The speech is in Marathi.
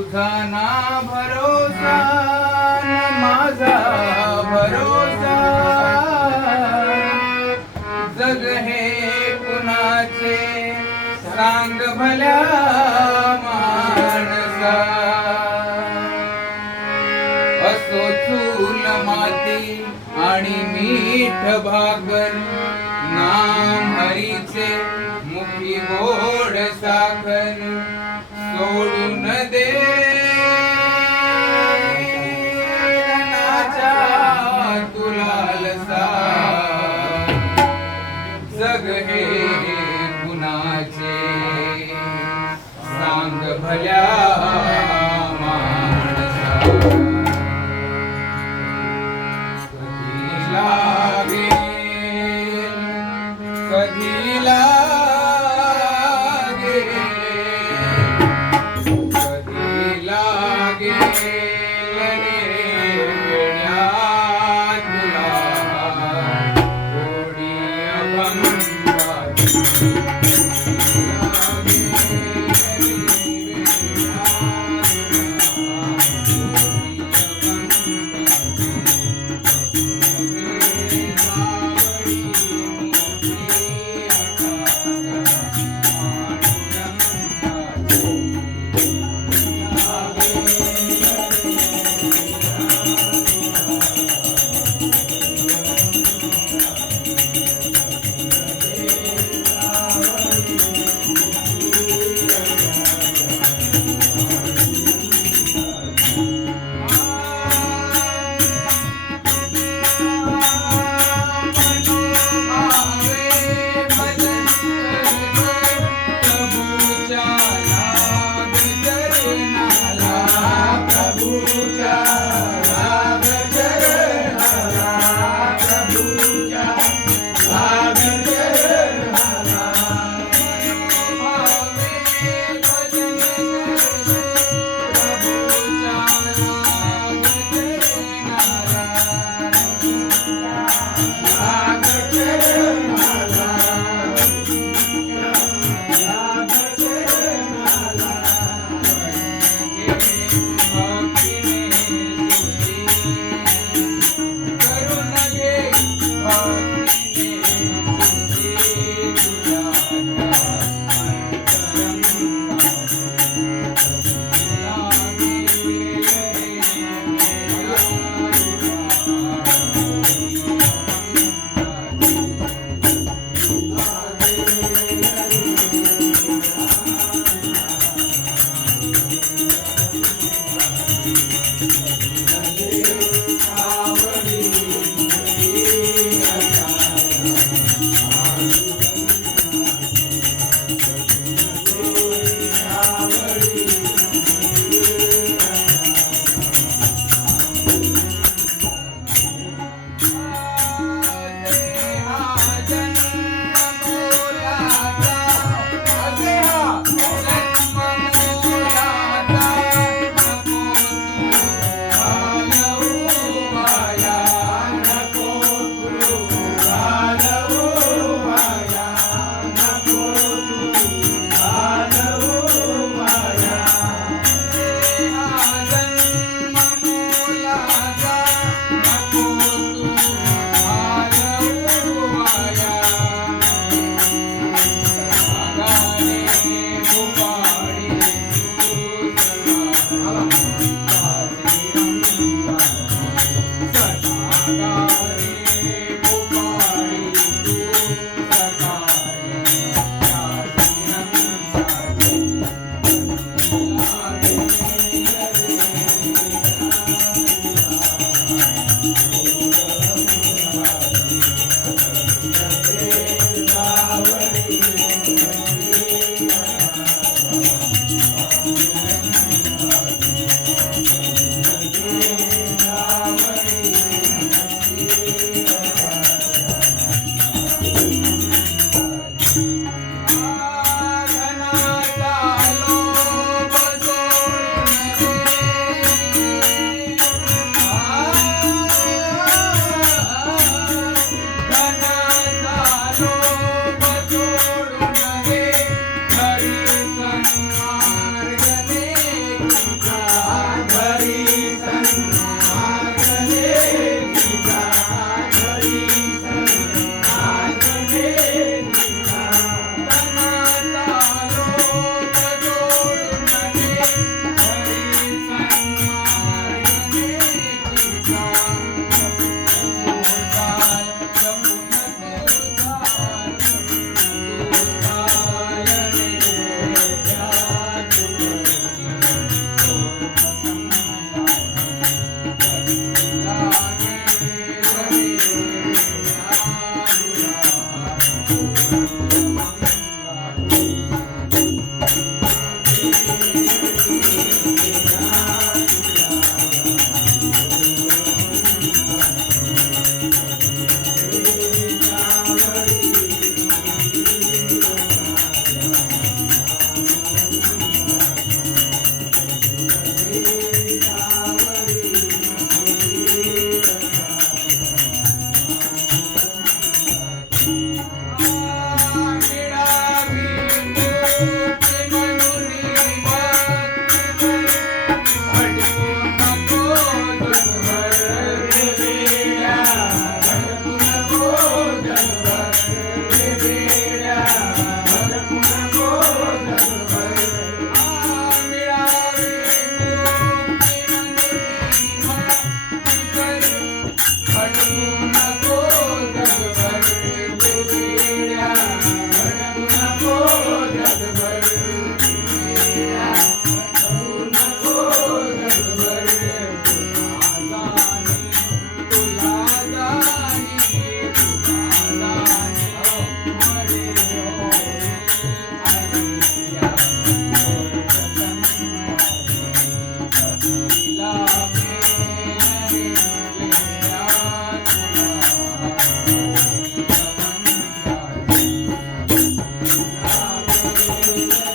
तुझा ना भरोसा माझा भरोसा. जग हे कुणाचे? सांग भल्या माणसा. असो चूल माती आणि मीठ भाकर नाम हरीचे मुखी गोड साखर. सोडून दे Nila.